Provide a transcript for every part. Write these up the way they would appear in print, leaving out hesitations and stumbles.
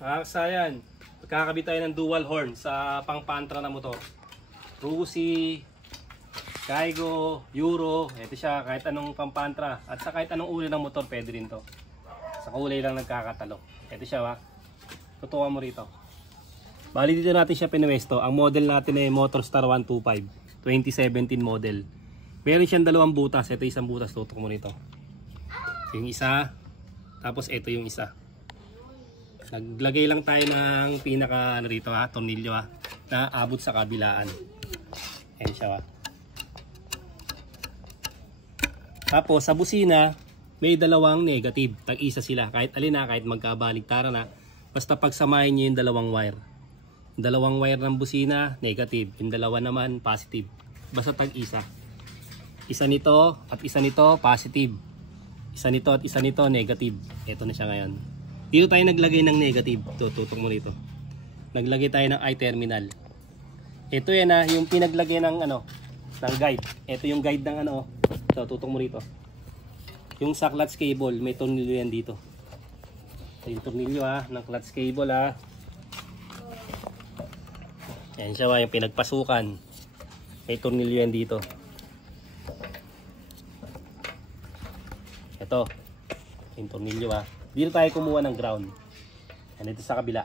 Kasayan, magkakabit tayo ng dual horn sa pang-pantra na motor. Rusi, Kaigo, Euro, ito siya, kahit anong pang-pantra. At sa kahit anong uri ng motor, pwede rin to. Sa kulay lang nagkakatalo. Ito siya, ha. Tutukan mo rito. Bali dito natin siya pinuwesto. Ang model natin ay Motorstar 125, 2017 model. Meron siyang dalawang butas. Ito isang butas, tutok mo rito. Yung isa, tapos ito yung isa. Naglagay lang tayo ng pinaka ano rito, ha, tornilyo, ha, na abot sa kabilaan. Ayan siya, ha. Tapos sa busina may dalawang negative, tag-isa sila, kahit alin na, kahit magkabaligtaran na, basta pagsamahin niyo yung dalawang wire. Yung dalawang wire ng busina negative, yung dalawa naman positive, basta tag-isa. Isa nito at isa nito positive, isa nito at isa nito negative. Ito na siya ngayon. Dito tayo naglagay ng negative. Tutok mo rito. Naglagay tayo ng I-terminal. Ito yan, ha, yung pinaglagay ng ano, ng guide. Ito yung guide ng ano. So tutok mo rito. Yung sa clutch cable, may tornilyo yan dito. Ito yung tornilyo, ha, ng clutch cable, ha. Yan siya, ha, yung pinagpasukan. May tornilyo yan dito. Ito yung tornilyo, ha. Dito tayo kumuha ng ground. Yan, ito sa kabila.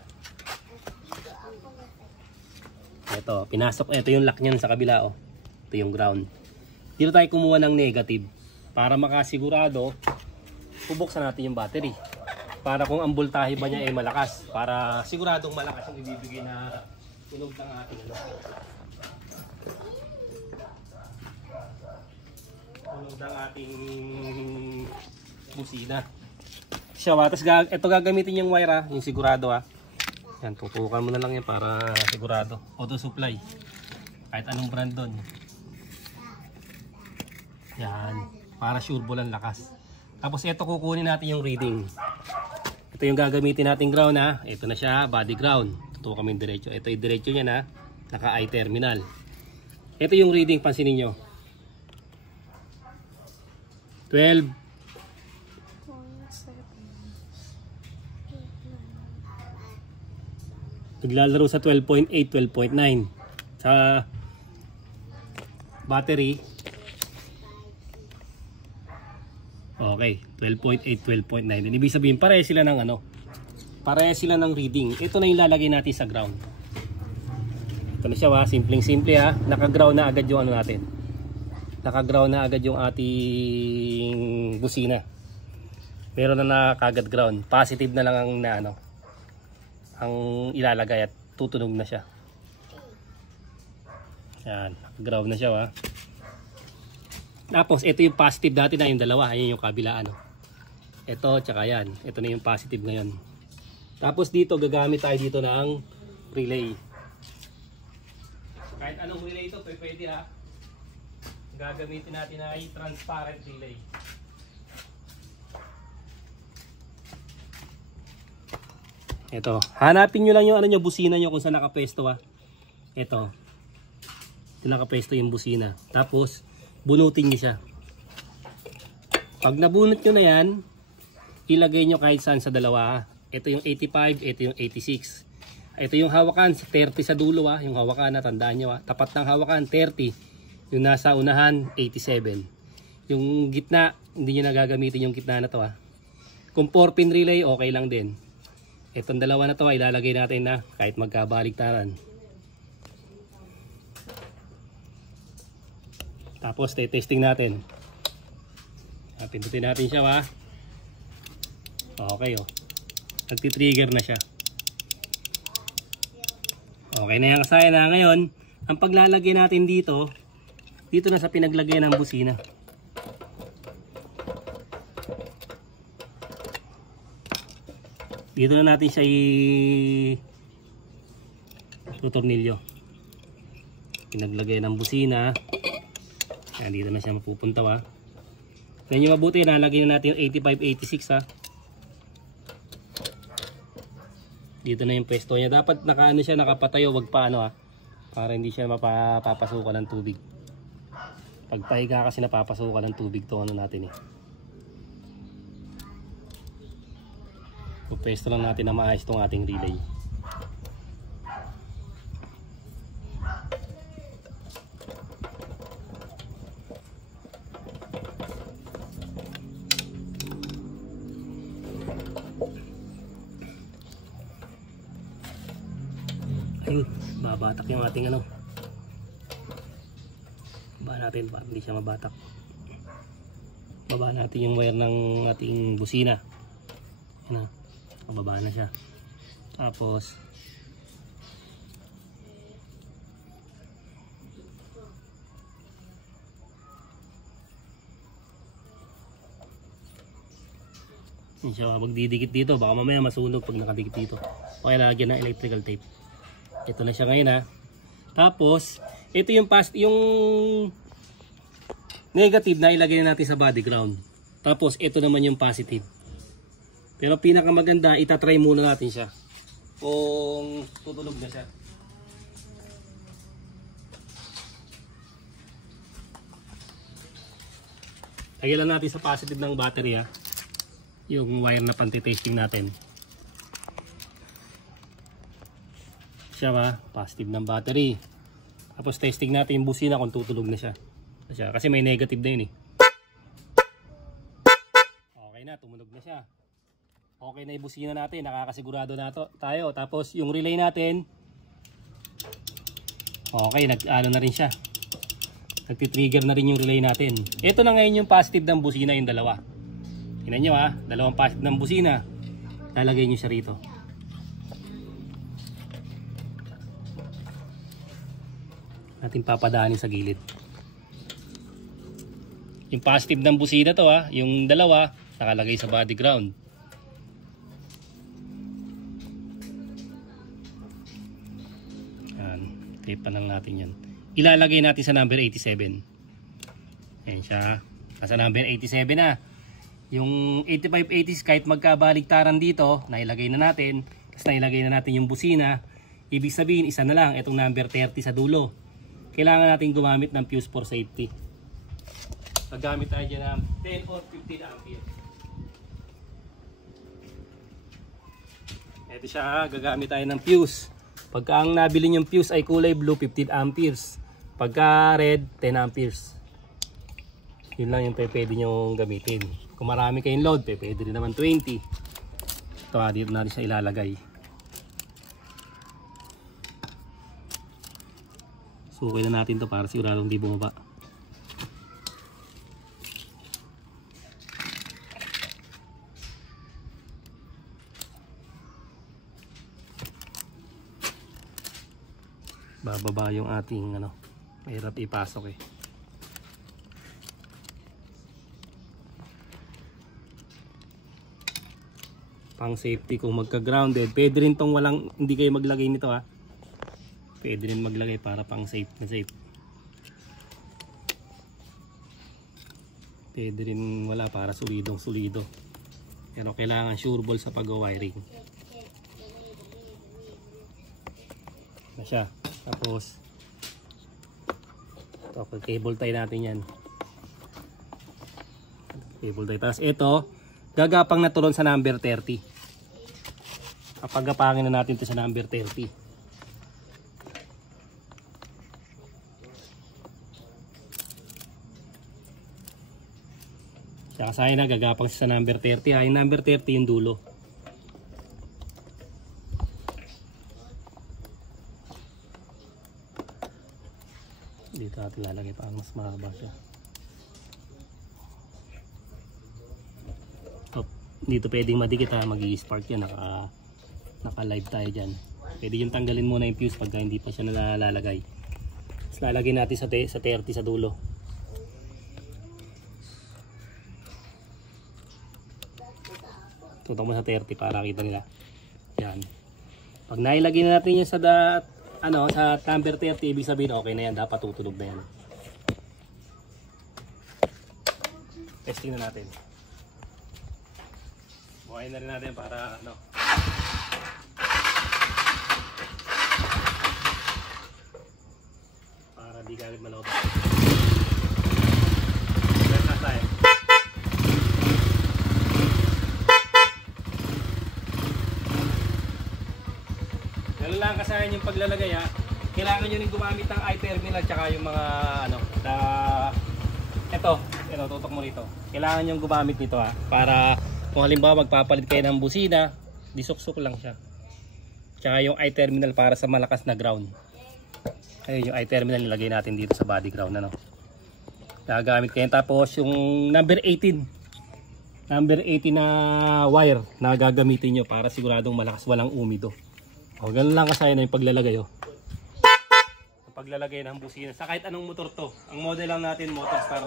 Ito, pinasok. Ito yung lock niyan sa kabila, oh. Ito yung ground. Dito tayo kumuha ng negative. Para makasigurado, bubuksan natin yung battery. Para kung ang voltahe ba niya ay malakas. Para siguradong malakas yung ibibigay na tunog ng ating ano. Tunog ng ating busina. Siya, tapos ito gagamitin yung wire, ha, yung sigurado, ha. Yan, tutukan mo na lang yan para sigurado. Auto supply, kahit anong brand doon. Yan, para sure bulan lakas. Tapos ito kukunin natin yung reading. Ito yung gagamitin nating ground, ha. Ito na siya, body ground. Tutukan mo yung diretso. Ito yung diretso niya, na naka I-terminal. Ito yung reading, pansinin nyo. 12. Naglalaro sa 12.8, 12.9. Sa battery, okay, 12.8, 12.9. Ibig sabihin, pareho sila ng ano, pareho sila ng reading. Ito na yung lalagay natin sa ground. Ito na siya, ha, simpleng-simple, ha. Naka-ground na agad yung ano natin. Naka-ground na agad yung ating busina. Meron na nakagad ground. Positive na lang ang na ano, ang ilalagay at tutunog na siya. Yan, ground na siya, ha. Tapos ito yung positive dati na yung dalawa, ayun yung kabila, ano. Ito tsaka yan, ito na yung positive ngayon. Tapos dito gagamit tayo dito ng relay. Kahit anong relay ito, pwede, ha. Gagamitin natin ay transparent relay. Ito, hanapin nyo lang yung ano nyo, busina nyo kung saan nakapwesto, ha. Ito nakapwesto yung busina. Tapos bunutin nyo siya. Pag nabunot nyo na yan, ilagay nyo kahit saan sa dalawa, ha. Ito yung 85, ito yung 86. Ito yung hawakan, 30 sa dulo, ha. Yung hawakan na, tandaan nyo, ha. Tapat ng hawakan 30. Yung nasa unahan 87. Yung gitna, hindi nyo nagagamitin yung gitna na to, ha. Kung 4-pin relay, okay lang din. Itong dalawa na to ay ilalagay natin na kahit magkabaligtaran. Tapos testing natin. Pindutin natin siya, ha. Okay, oh. Nagti-trigger na siya. Okay na yan, kasaya na. Ngayon, ang paglalagay natin dito na sa pinaglagay ng busina. Dito na natin siya tutornilyo. Pinaglagay ng busina. Yan, dito na siya mapupunta, ha. Kaya yung mabuti, nalagay na natin yung 85, 86, ha. Dito na yung pwesto niya. Dapat nakaano siya, nakapatayo, wag pa ano, ha. Para hindi siya mapapasukan ng tubig. Pag pahiga kasi napapasukan ng tubig to ano natin, eh. Pupwesto lang natin na maayos itong ating relay. Ayun, babatak yung ating ano. Baba natin para hindi siya mabatak. Baba natin yung wire ng ating busina. Yan na, mababa na siya. Tapos hindi siya magdidikit dito, baka mamaya masunog pag nakadikit dito. Okay, lalagyan ng electrical tape. Ito na siya ngayon ha. Tapos ito yung negative na ilagay na natin sa body ground. Tapos ito naman yung positive. Pero pinakamaganda, itatry muna natin siya kung tutulog na siya. Lagyan lang natin sa positive ng battery ha, yung wire na panti-testing natin. Siya ba? Positive ng battery. Tapos testing natin yung busina kung tutulog na siya. Kasi may negative na yun eh. Okay na, tumunog na siya. Okay na yung busina natin, nakakasigurado na tayo. Tapos yung relay natin, okay, nag-ano na rin siya. Nagtitrigger na rin yung relay natin. Ito na ngayon yung positive ng busina, yung dalawa. Tingnan nyo ha, dalawang positive ng busina. Lalagay nyo siya rito. Natin papadaanin sa gilid. Yung positive ng busina to ha, yung dalawa nakalagay sa body ground. Yan, tape pa lang natin yan. Ilalagay natin sa number 87. Ayan siya, nasa number 87 na. Yung 8580s kahit magkabaligtaran dito, nailagay na natin. Tapos nailagay na natin yung busina. Ibig sabihin isa na lang, itong number 30 sa dulo. Kailangan natin gumamit ng fuse for safety. Paggamit tayo dyan ng 10 or 15 ampere. Ito siya, gagamit tayo ng fuse. Pagka ang nabili yung fuse ay kulay blue, 15 amperes. Pagka red, 10 amperes. Yun lang yung pwede nyo gamitin. Kung marami kayong load, pwede rin naman 20. Ito dito natin siya ilalagay. Suki na natin to para siguradong hindi bumaba. Bababa yung ating ano, mahirap ipasok eh. Pang safety kung magka-grounded, pwede rin tong walang, hindi kayo maglagay nito ha. Pwede rin maglagay para pang safe na safe. Pwede rin wala para solidong solido. Pero kailangan sure ball sa pag-wiring. Na siya. Tapos ito, cable tie natin yan. Cable tie. Tapos ito, gagapang na turon sa number 30. Kapagapangin na natin ito sa number 30. Saka na gagapang sa number 30 ha. Yung number 30 yung dulo. Dito natin lalagay pa mas mahaba siya. Dito pwedeng madikit ha, mag-i-spark yan, naka-live tayo dyan. Pwede yung tanggalin muna yung fuse pagka hindi pa siya nalalagay. Tapos lalagay natin sa 30 sa dulo. Tutok mo sa 30 para kita nila. Yan. Pag nailagay na natin yung sa sa number 30, ibig sabihin okay na yan, dapat tutulog na yan. Testing na natin. Buhayin na rin natin para para di gamit malawag. Start na tayo. Ganun lang kasayan yung paglalagay ha. Kailangan nyo rin gumamit ng i-terminal tsaka yung mga ano, ito, tutok mo rito. Kailangan nyo gumamit nito ha. Para kung halimbawa magpapalit kayo ng busina, disuksok lang siya. Tsaka yung i-terminal para sa malakas na ground. Ayun yung i-terminal nilagay natin dito sa body ground. Ano? Gagamit kayo. Tapos yung number 18. Number 18 na wire na gagamitin nyo para siguradong malakas, walang umido. O, ganun lang kasaya na yung paglalagay. O. Paglalagay ng busina sa kahit anong motor to. Ang model lang natin Motorstar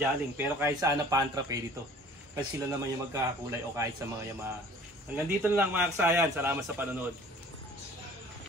Jaling, pero kahit saan na Pantra pwede to. Kasi sila naman yung magkakakulay o kahit sa mga Yamaha. Hanggang dito na lang mga kasayan. Salamat sa panonood.